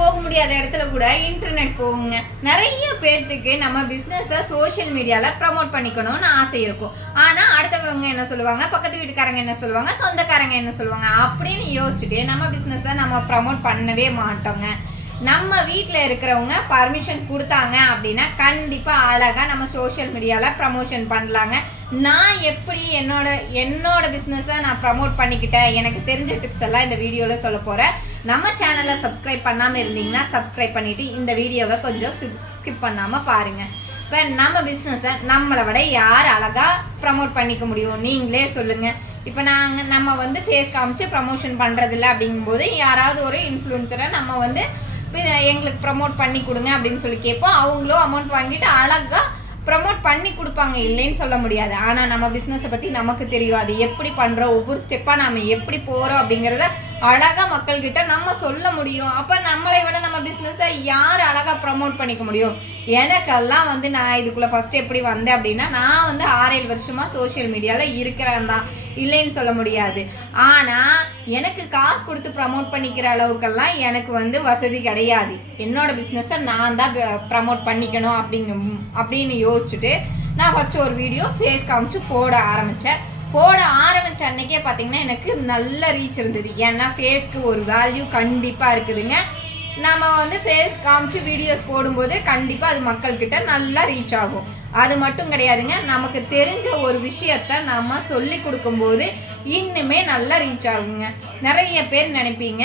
போக முடியாத இடத்துல கூட இன்டர்நெட் போகுங்க. நிறைய பேர்த்துக்கு நம்ம பிஸ்னஸை சோஷியல் மீடியாவில் ப்ரமோட் பண்ணிக்கணும்னு ஆசை இருக்கும். ஆனால் அடுத்தவங்க என்ன சொல்லுவாங்க? பக்கத்து வீட்டுக்காரங்க என்ன சொல்லுவாங்க? சொந்தக்காரங்க என்ன சொல்லுவாங்க? அப்படின்னு யோசிச்சுட்டு நம்ம பிஸ்னஸை நம்ம ப்ரமோட் பண்ணவே மாட்டோங்க. நம்ம வீட்டில் இருக்கிறவங்க பர்மிஷன் கொடுத்தாங்க அப்படின்னா கண்டிப்பாக அழகாக நம்ம சோஷியல் மீடியாவில் ப்ரமோஷன் பண்ணலாங்க. நான் எப்படி என்னோட என்னோட பிஸ்னஸை நான் ப்ரமோட் பண்ணிக்கிட்டேன்? எனக்கு தெரிஞ்ச டிப்ஸ் எல்லாம் இந்த வீடியோவில் சொல்ல போகிறேன் நம்ம சேனலை சப்ஸ்கிரைப் பண்ணாமல் இருந்தீங்கன்னா சப்ஸ்கிரைப் பண்ணிவிட்டு இந்த வீடியோவை கொஞ்சம் ஸ்கிப் பண்ணாமல் பாருங்கள் இப்போ நம்ம பிஸ்னஸை நம்மளை விட யார் அழகாக ப்ரமோட் பண்ணிக்க முடியும்? நீங்களே சொல்லுங்கள் இப்போ நாங்கள் நம்ம வந்து ஃபேஸ் காமிச்சு ப்ரமோஷன் பண்ணுறதில்ல அப்படிங்கும்போது யாராவது ஒரு இன்ஃப்ளூன்சரை நம்ம வந்து எங்களுக்கு ப்ரமோட் பண்ணி கொடுங்க அப்படின்னு சொல்லி கேட்போம். அவங்களும் அமௌண்ட் வாங்கிட்டு அழகாக ப்ரமோட் பண்ணி கொடுப்பாங்க இல்லைன்னு சொல்ல முடியாது. ஆனால் நம்ம பிஸ்னஸை பற்றி நமக்கு தெரியும். அது எப்படி பண்ணுறோம் ஒவ்வொரு ஸ்டெப்பாக நம்ம எப்படி போகிறோம் அப்படிங்கிறத அழகாக மக்கள்கிட்ட நம்ம சொல்ல முடியும். அப்போ நம்மளை விட நம்ம பிஸ்னஸை யார் அழகாக ப்ரமோட் பண்ணிக்க முடியும்? எனக்கெல்லாம் வந்து நான் இதுக்குள்ளே ஃபஸ்ட்டு எப்படி வந்தேன் அப்படின்னா நான் வந்து ஆறேழு வருஷமாக சோஷியல் மீடியாவில் இருக்கிறேன் தான். இல்லைன்னு சொல்ல முடியாது. ஆனால் எனக்கு காசு கொடுத்து ப்ரமோட் பண்ணிக்கிற அளவுக்கெல்லாம் எனக்கு வந்து வசதி கிடையாது. என்னோட பிஸ்னஸை நான் தான் ப்ரமோட் பண்ணிக்கணும் அப்படிங்க அப்படின்னு யோசிச்சுட்டு நான் ஃபஸ்ட்டு ஒரு வீடியோ ஃபேஸ் காமிச்சு போட ஆரம்பித்தேன் போட ஆரம்பித்த அன்னைக்கே பார்த்தீங்கன்னா எனக்கு நல்ல ரீச் இருந்தது. ஏன்னா ஃபேஸ்க்கு ஒரு வேல்யூ கண்டிப்பாக இருக்குதுங்க. நம்ம வந்து ஃபேஸ் காமிச்சு வீடியோஸ் போடும்போது கண்டிப்பாக அது மக்கள்கிட்ட நல்லா ரீச் ஆகும். அது மட்டும் கிடையாதுங்க நமக்கு தெரிஞ்ச ஒரு விஷயத்த நம்ம சொல்லி கொடுக்கும்போது இன்னுமே நல்லா ரீச் ஆகுங்க. நிறைய பேர் நினைப்பீங்க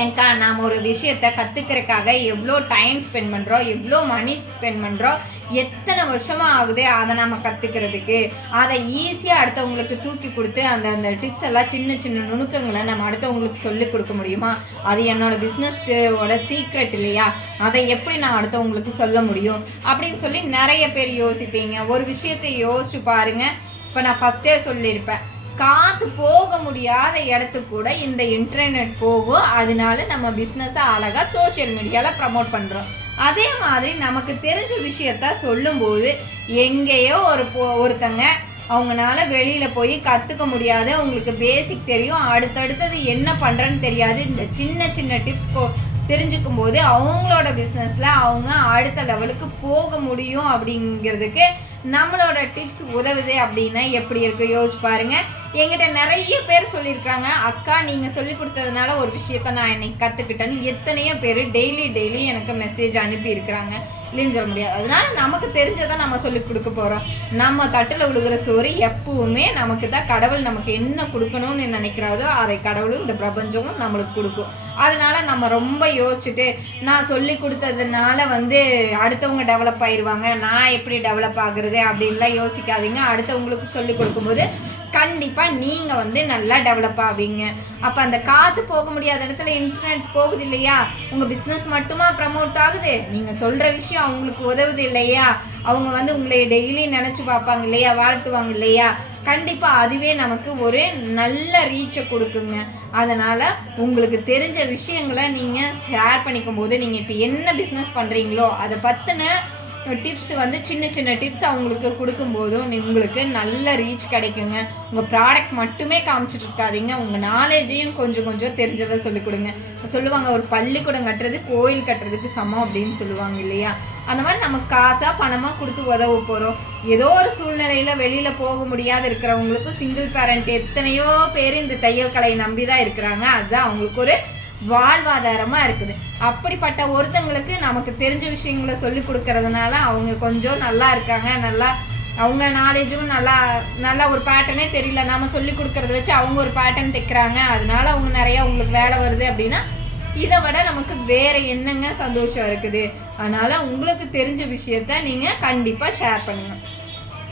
ஏன்க்கா நாம் ஒரு விஷயத்த கற்றுக்கிறதுக்காக எவ்வளோ டைம் ஸ்பெண்ட் பண்ணுறோம் எவ்வளோ மணி ஸ்பெண்ட் பண்ணுறோம் எத்தனை வருஷமாக ஆகுது அதை நம்ம கற்றுக்கிறதுக்கு அதை ஈஸியாக அடுத்தவங்களுக்கு தூக்கி கொடுத்து அந்த அந்த டிப்ஸ் எல்லாம் சின்ன சின்ன நுணுக்கங்களை நம்ம அடுத்தவங்களுக்கு சொல்லி கொடுக்க முடியுமா? அது என்னோட பிஸ்னஸ்டோட சீக்ரெட் இல்லையா? அதை எப்படி நான் அடுத்தவங்களுக்கு சொல்ல முடியும்? அப்படின்னு சொல்லி நிறைய பேர் யோசிப்பீங்க. ஒரு விஷயத்தை யோசிச்சு பாருங்கள் இப்போ நான் ஃபஸ்ட்டே சொல்லியிருப்பேன். காத்து போக முடியாத இடத்துக்கு கூட இந்த இன்டர்நெட் போகும். அதனால நம்ம பிஸ்னஸை அழகாக சோஷியல் மீடியாவில் ப்ரமோட் பண்ணுறோம் அதே மாதிரி நமக்கு தெரிஞ்ச விஷயத்த சொல்லும்போது எங்கேயோ ஒரு ஒருத்தங்க அவங்கனால வெளியில் போய் கற்றுக்க முடியாது அவங்களுக்கு பேசிக் தெரியும் அடுத்தடுத்தது என்ன பண்ணுறேன்னு தெரியாது இந்த சின்ன சின்ன டிப்ஸ் கோ தெரிஞ்சுக்கும் போது அவங்களோட பிஸ்னஸில் அவங்க அடுத்த லெவலுக்கு போக முடியும் அப்படிங்கிறதுக்கு நம்மளோட டிப்ஸ் உதவுது அப்படின்னா எப்படி இருக்கு? யோசிச்சு பாருங்க. என்கிட்ட நிறைய பேர் சொல்லியிருக்காங்க. அக்கா நீங்கள் சொல்லி கொடுத்ததுனால ஒரு விஷயத்த நான் இன்னைக்கு கற்றுக்கிட்டேன்னு எத்தனையோ பேர் டெய்லி டெய்லி எனக்கு மெசேஜ் அனுப்பியிருக்கிறாங்க. இல்லைன்னு சொல்ல முடியாது. அதனால நமக்கு தெரிஞ்சதை நம்ம சொல்லி கொடுக்க போகிறோம் நம்ம தட்டில் விழுகிற சோறு எப்பவுமே நமக்கு தான் கடவுள் நமக்கு என்ன கொடுக்கணும்னு நினைக்கிறாரோ அதை கடவுளும் இந்த பிரபஞ்சமும் நம்மளுக்கு கொடுக்கும். அதனால நம்ம ரொம்ப யோசிச்சுட்டு நான் சொல்லி கொடுத்ததுனால வந்து அடுத்தவங்க டெவலப் ஆயிடுவாங்க நான் எப்படி டெவலப் ஆகுறது அப்படின்லாம் யோசிக்காதீங்க. அடுத்தவங்களுக்கு சொல்லி கொடுக்கும்போது கண்டிப்பாக நீங்கள் வந்து நல்லா டெவலப் ஆவீங்க. அப்போ அந்த காற்று போக முடியாத இடத்துல இன்டர்நெட் போகுது இல்லையா? உங்கள் பிஸ்னஸ் மட்டுமா ப்ரமோட் ஆகுது? நீங்கள் சொல்கிற விஷயம் அவங்களுக்கு உதவுது இல்லையா? அவங்க வந்து உங்களை டெய்லி நினச்சி பார்ப்பாங்க இல்லையா? வாழ்த்துவாங்க இல்லையா? கண்டிப்பாக அதுவே நமக்கு ஒரு நல்ல ரீச்சை கொடுக்குங்க. அதனால் உங்களுக்கு தெரிஞ்ச விஷயங்களை நீங்கள் ஷேர் பண்ணிக்கும் போது நீங்கள் இப்போ என்ன பிஸ்னஸ் பண்ணுறீங்களோ அதை பற்றின டிப்ஸ் வந்து சின்ன சின்ன டிப்ஸ் அவங்களுக்கு கொடுக்கும்போதும் உங்களுக்கு நல்ல ரீச் கிடைக்குங்க. உங்கள் ப்ராடக்ட் மட்டுமே காமிச்சிட்டு இருக்காதீங்க. உங்கள் நாலேஜையும் கொஞ்சம் கொஞ்சம் தெரிஞ்சதை சொல்லிக் கொடுங்க. சொல்லுவாங்க ஒரு பள்ளிக்கூடம் கட்டுறது கோயில் கட்டுறதுக்கு சமம் அப்படின்னு சொல்லுவாங்க இல்லையா? அந்த மாதிரி நம்ம காசாக பணமாக கொடுத்து உதவ போகிறோம் ஏதோ ஒரு சூழ்நிலையில் வெளியில் போக முடியாத இருக்கிறவங்களுக்கு சிங்கிள் பேரண்ட் எத்தனையோ பேர் இந்த தையல் கலையை நம்பி தான் இருக்கிறாங்க. அதுதான் அவங்களுக்கு ஒரு வாழ்வாதாரமாக இருக்குது. அப்படிப்பட்ட ஒருத்தங்களுக்கு நமக்கு தெரிஞ்ச விஷயங்களை சொல்லி கொடுக்கறதுனால அவங்க கொஞ்சம் நல்லா இருக்காங்க. நல்லா அவங்க நாலேஜும் நல்லா நல்லா ஒரு பேட்டர்னே தெரியல. நம்ம சொல்லி கொடுக்கறத வச்சு அவங்க ஒரு பேட்டர்ன் தைக்கிறாங்க. அதனால அவங்க நிறைய அவங்களுக்கு வேலை வருது அப்படின்னா இதை விட நமக்கு வேற என்னங்க சந்தோஷம் இருக்குது? அதனால உங்களுக்கு தெரிஞ்ச விஷயத்த நீங்கள் கண்டிப்பாக ஷேர் பண்ணுங்க.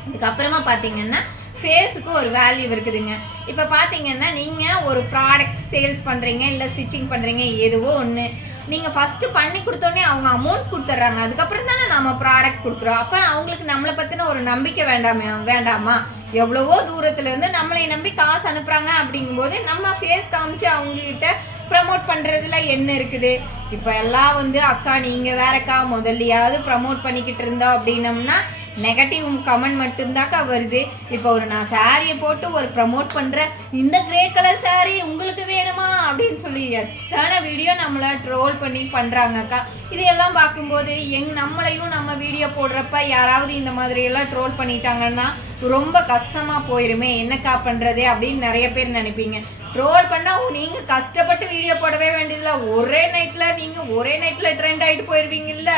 அதுக்கப்புறமா பார்த்தீங்கன்னா ஃபேஸுக்கு ஒரு வேல்யூ இருக்குதுங்க. இப்போ பார்த்தீங்கன்னா நீங்கள் ஒரு ப்ராடக்ட் சேல்ஸ் பண்ணுறீங்க இல்லை ஸ்டிச்சிங் பண்ணுறீங்க எதுவோ ஒன்று நீங்கள் ஃபஸ்ட்டு பண்ணி கொடுத்தோன்னே அவங்க அமௌண்ட் கொடுத்துட்றாங்க. அதுக்கப்புறம் தானே நம்ம ப்ராடக்ட் கொடுக்குறோம். அப்போ அவங்களுக்கு நம்மளை பற்றின ஒரு நம்பிக்கை வேண்டாமே வேண்டாமா? எவ்வளவோ தூரத்துலேருந்து நம்மளை நம்பி காசு அனுப்புகிறாங்க அப்படிங்கும்போது நம்ம ஃபேஸ் காமிச்சு அவங்கக்கிட்ட ப்ரமோட் பண்ணுறதுல என்ன இருக்குது? இப்போ எல்லாம் வந்து அக்கா நீங்கள் வேறக்கா முதல்லையாவது ப்ரமோட் பண்ணிக்கிட்டு இருந்தோம் அப்படின்னம்னா நெகட்டிவ் கமெண்ட் மட்டும்தாக்கா வருது. இப்போ ஒரு நான் சாரியை போட்டு ஒரு ப்ரமோட் பண்ணுறேன் இந்த கிரே கலர் சாரி உங்களுக்கு வேணுமா அப்படின்னு சொல்லி எத்தனை வீடியோ நம்மளை ட்ரோல் பண்ணி பண்ணுறாங்கக்கா இதையெல்லாம் பார்க்கும்போது எங் நம்மளையும் நம்ம வீடியோ போடுறப்ப யாராவது இந்த மாதிரியெல்லாம் ட்ரோல் பண்ணிட்டாங்கன்னா ரொம்ப கஷ்டமாக போயிருமே. என்னக்கா பண்ணுறது அப்படின்னு நிறைய பேர் நினைப்பீங்க. ட்ரோல் பண்ணால் நீங்கள் கஷ்டப்பட்டு வீடியோ போடவே வேண்டியதில்ல. ஒரே நைட்டில் நீங்கள் ஒரே நைட்டில் ட்ரெண்ட் ஆகிட்டு போயிடுவீங்கல்ல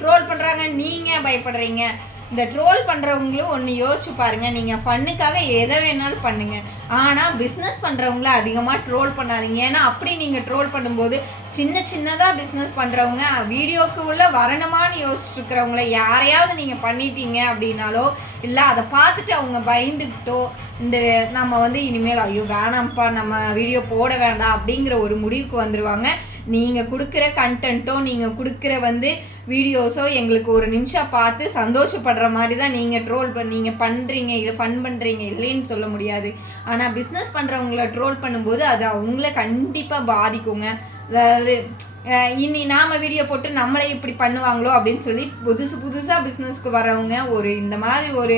ட்ரோல் பண்ணுறாங்க நீங்கள் பயப்படுறீங்க. இந்த ட்ரோல் பண்ணுறவங்களும் ஒன்று யோசிச்சு பாருங்க. நீங்கள் ஃபன்னுக்காக எதை வேணாலும் பண்ணுங்க. ஆனால் பிஸ்னஸ் பண்ணுறவங்கள அதிகமாக ட்ரோல் பண்ணாதீங்க. ஏன்னா அப்படி நீங்கள் ட்ரோல் பண்ணும்போது சின்ன சின்னதாக பிஸ்னஸ் பண்ணுறவங்க வீடியோக்கு உள்ள வரணுமான்னு யோசிச்சுருக்கிறவங்கள யாரையாவது நீங்கள் பண்ணிட்டீங்க அப்படின்னாலோ இல்லை அதை பார்த்துட்டு அவங்க பயந்துக்கிட்டோ இந்த நம்ம வந்து இனிமேல் ஐயோ வேணாம்ப்பா நம்ம வீடியோ போட வேண்டாம் அப்படிங்கிற ஒரு முடிவுக்கு வந்துடுவாங்க நீங்கள் கொடுக்குற கண்டென்ட்டோ நீங்கள் கொடுக்குற வந்து வீடியோஸோ எங்களுக்கு ஒரு நிமிஷம் பார்த்து சந்தோஷப்படுற மாதிரி தான் நீங்கள் ட்ரோல் பண்ணி நீங்கள் பண்ணுறீங்க இல்லை ஃபன் பண்ணுறீங்க இல்லைன்னு சொல்ல முடியாது. ஆனால் பிஸ்னஸ் பண்ணுறவங்கள ட்ரோல் பண்ணும்போது அது அவங்கள கண்டிப்பாக பாதிக்குங்க. அதாவது அஹ் இனி நாம வீடியோ போட்டு நம்மளே இப்படி பண்ணுவாங்களோ அப்படின்னு சொல்லி புதுசு புதுசாக பிஸ்னஸ்க்கு வரவங்க ஒரு இந்த மாதிரி ஒரு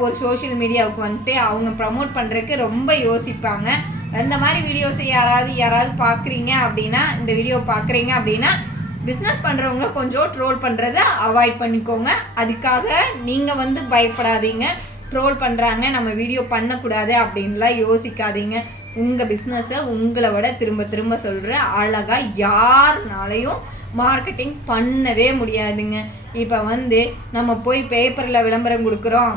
ஒரு சோஷியல் மீடியாவுக்கு வந்துட்டு அவங்க ப்ரமோட் பண்ணுறதுக்கு ரொம்ப யோசிப்பாங்க. அந்த மாதிரி வீடியோஸை யாராவது யாராவது பார்க்குறீங்க அப்படின்னா இந்த வீடியோ பார்க்குறீங்க அப்படின்னா பிஸ்னஸ் பண்ணுறவங்கள கொஞ்சம் ட்ரோல் பண்ணுறதை அவாய்ட் பண்ணிக்கோங்க. அதுக்காக நீங்கள் வந்து பயப்படாதீங்க. ட்ரோல் பண்ணுறாங்க நம்ம வீடியோ பண்ணக்கூடாது அப்படின்லாம் யோசிக்காதீங்க. உங்கள் பிஸ்னஸை உங்களை விட திரும்ப திரும்ப சொல்கிற அழகாக யாருனாலையும் மார்க்கெட்டிங் பண்ணவே முடியாதுங்க. இப்போ வந்து நம்ம போய் பேப்பரில் விளம்பரம் கொடுக்குறோம்.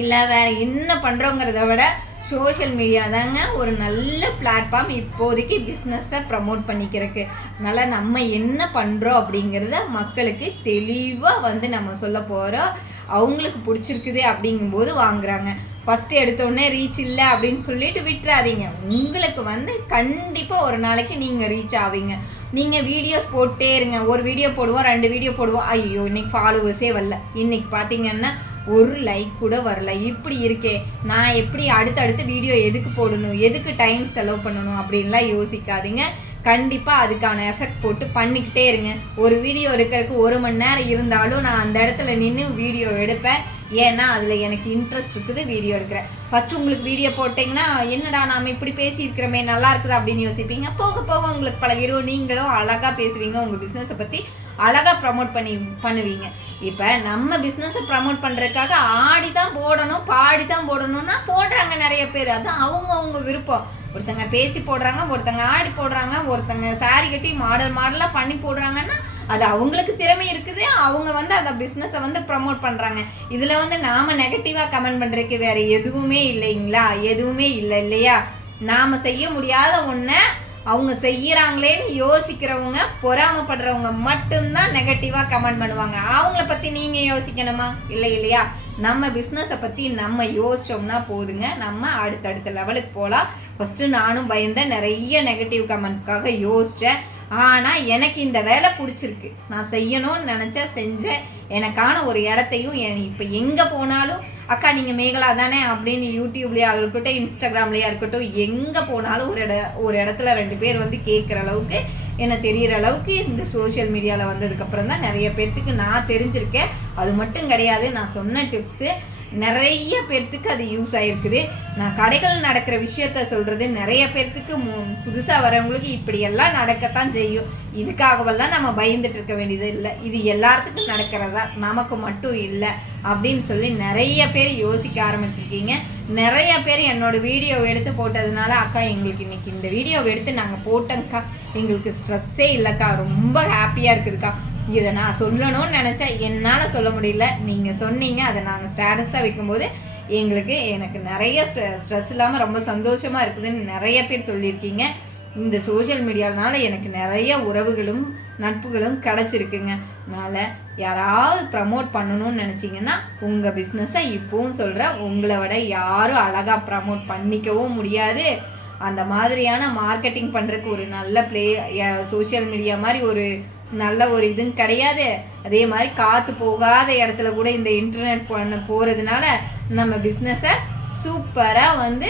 இல்லை வேறு என்ன பண்ணுறோங்கிறத விட சோஷியல் மீடியா தாங்க ஒரு நல்ல பிளாட்ஃபார்ம் இப்போதைக்கு பிஸ்னஸை ப்ரமோட் பண்ணிக்கிறதுக்கு. அதனால் நம்ம என்ன பண்ணுறோம் அப்படிங்கிறத மக்களுக்கு தெளிவாக வந்து நம்ம சொல்ல போகிறோம் அவங்களுக்கு பிடிச்சிருக்குது அப்படிங்கும்போது வாங்குறாங்க. ஃபஸ்ட்டு எடுத்தோடனே ரீச் இல்லை அப்படின்னு சொல்லிட்டு விட்டுறாதீங்க. உங்களுக்கு வந்து கண்டிப்பாக ஒரு நாளைக்கு நீங்கள் ரீச் ஆவீங்க. நீங்கள் வீடியோஸ் போட்டே இருங்க. ஒரு வீடியோ போடுவோம் ரெண்டு வீடியோ போடுவோம். ஐயோ இன்னைக்கு ஃபாலோவர்ஸே வரல. இன்னைக்கு பார்த்தீங்கன்னா ஒரு லைக் கூட வரல. இப்படி இருக்கே. நான் எப்படி அடுத்தடுத்து வீடியோ எதுக்கு போடணும்? எதுக்கு டைம் செலவு பண்ணணும்? அப்படின்லாம் யோசிக்காதீங்க. கண்டிப்பாக அதுக்கான எஃபெக்ட் போட்டு பண்ணிக்கிட்டே இருங்க. ஒரு வீடியோ எடுக்கிறதுக்கு ஒரு மணி நேரம் இருந்தாலும் நான் அந்த இடத்துல நின்று வீடியோ எடுப்பேன். ஏன்னா அதில் எனக்கு இன்ட்ரெஸ்ட் இருக்குது வீடியோ எடுக்கிறேன். ஃபஸ்ட்டு உங்களுக்கு வீடியோ போட்டிங்கன்னா என்னடா நாம் இப்படி பேசியிருக்கிறோமே நல்லா இருக்குது அப்படின்னு யோசிப்பீங்க. போக போக உங்களுக்கு பழகிரும். நீங்களும் அழகாக பேசுவீங்க. உங்கள் பிஸ்னஸை பற்றி அழகாக ப்ரமோட் பண்ணி பண்ணுவீங்க. இப்போ நம்ம பிஸ்னஸை ப்ரமோட் பண்ணுறதுக்காக ஆடி தான் போடணும் பாடி தான் போடணும்னா போடுறாங்க நிறைய பேர். அது அவங்க அவங்க விருப்பம். ஒருத்தங்க பேசி போடுறாங்க ஒருத்தங்க ஆடி போடுறாங்க ஒருத்தங்க சாரி கட்டி மாடல் மாடலாக பண்ணி போடுறாங்கன்னா அது அவங்களுக்கு திறமை இருக்குது அவங்க வந்து அந்த பிஸ்னஸை வந்து ப்ரமோட் பண்ணுறாங்க இதில் வந்து நாம் நெகட்டிவாக கமெண்ட் பண்ணுறதுக்கு வேறு எதுவுமே இல்லைங்களா? எதுவுமே இல்லை இல்லையா? நாம் செய்ய முடியாத ஒன்றை அவங்க செய்கிறாங்களேன்னு யோசிக்கிறவங்க பொறாமப்படுறவங்க மட்டும்தான் நெகட்டிவாக கமெண்ட் பண்ணுவாங்க. அவங்கள பற்றி நீங்கள் யோசிக்கணுமா? இல்லை இல்லையா? நம்ம பிஸ்னஸை பற்றி நம்ம யோசிச்சோம்னா போதுங்க. நம்ம அடுத்தடுத்த லெவலுக்கு போகலாம் ஃபஸ்ட்டு நானும் பயந்தேன் நிறைய நெகட்டிவ் கமெண்ட்காக யோசித்தேன் ஆனால் எனக்கு இந்த வேலை பிடிச்சிருக்கு. நான் செய்யணும்னு நினச்சேன் செஞ்சேன். எனக்கான ஒரு இடத்தையும் என் இப்போ எங்கே போனாலும் அக்கா நீங்கள் மேகலா தானே? அப்படின்னு யூடியூப்லேயா இருக்கட்டும் இன்ஸ்டாகிராம்லேயா இருக்கட்டும் எங்கே போனாலும் ஒரு இட ஒரு இடத்துல ரெண்டு பேர் வந்து கேட்குற அளவுக்கு என்ன தெரிகிற அளவுக்கு இந்த சோஷியல் மீடியாவில் வந்ததுக்கப்புறம் தான் நிறைய பேர்த்துக்கு நான் தெரிஞ்சிருக்கேன். அது மட்டும் கிடையாது நான் சொன்ன டிப்ஸு நிறைய பேர்த்துக்கு அது யூஸ் ஆகிருக்குது நான் கடைகள் நடக்கிற விஷயத்த சொல்கிறது நிறைய பேர்த்துக்கு புதுசாக வரவங்களுக்கு இப்படியெல்லாம் நடக்கத்தான் செய்யும். இதுக்காகவெல்லாம் நம்ம பயந்துட்டு இருக்க வேண்டியது இல்லை. இது எல்லாத்துக்கும் நடக்கிறதா? நமக்கு மட்டும் இல்லை அப்படின்னு சொல்லி நிறைய பேர் யோசிக்க ஆரம்பிச்சிருக்கீங்க. நிறைய பேர் என்னோடய வீடியோ எடுத்து போட்டதுனால அக்கா எங்களுக்கு இன்றைக்கி இந்த வீடியோ எடுத்து நாங்கள் போட்டோங்க்கா எங்களுக்கு ஸ்ட்ரெஸ்ஸே இல்லைக்கா. ரொம்ப ஹாப்பியாக இருக்குதுக்கா. இதை நான் சொல்லணும்னு நினச்சேன். என்னால் சொல்ல முடியல. நீங்கள் சொன்னீங்க. அதை நாங்கள் ஸ்டேட்டஸாக வைக்கும்போது எங்களுக்கு எனக்கு நிறைய ஸ்ட்ரெஸ் இல்லாமல் ரொம்ப சந்தோஷமாக இருக்குதுன்னு நிறைய பேர் சொல்லியிருக்கீங்க. இந்த சோஷியல் மீடியானால எனக்கு நிறைய உறவுகளும் நட்புகளும் கிடச்சிருக்குங்க. அதனால் யாராவது ப்ரமோட் பண்ணணும்னு நினச்சிங்கன்னா உங்கள் பிஸ்னஸை இப்போவும் சொல்கிறேன் உங்களை விட யாரும் அழகாக ப்ரமோட் பண்ணிக்கவும் முடியாது. அந்த மாதிரியான மார்க்கெட்டிங் பண்ணுறதுக்கு ஒரு நல்ல ப்ளே சோஷியல் மீடியா மாதிரி ஒரு நல்ல ஒரு இதுவும் கிடையாது. அதே மாதிரி காற்று போகாத இடத்துல கூட இந்த இன்டர்நெட் பண்ண போகிறதுனால நம்ம பிஸ்னஸை சூப்பராக வந்து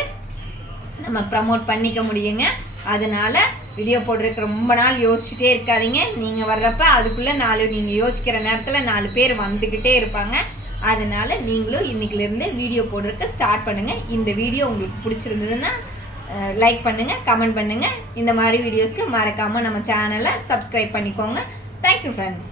நம்ம ப்ரமோட் பண்ணிக்க முடியுங்க. அதனால் வீடியோ போடுறதுக்கு ரொம்ப நாள் யோசிச்சுட்டே இருக்காதீங்க. நீங்கள் வர்றப்ப அதுக்குள்ளே நாலு நீங்கள் யோசிக்கிற நேரத்தில் நாலு பேர் வந்துக்கிட்டே இருப்பாங்க. அதனால் நீங்களும் இன்றைக்கிலேருந்து வீடியோ போடுறதுக்கு ஸ்டார்ட் பண்ணுங்கள் இந்த வீடியோ உங்களுக்கு பிடிச்சிருந்ததுன்னா லைக் பண்ணுங்கள் கமெண்ட் பண்ணுங்கள் இந்த மாதிரி வீடியோஸ்க்கு மறக்காமல் நம்ம சேனலை சப்ஸ்கிரைப் பண்ணிக்கோங்க. Thank you friends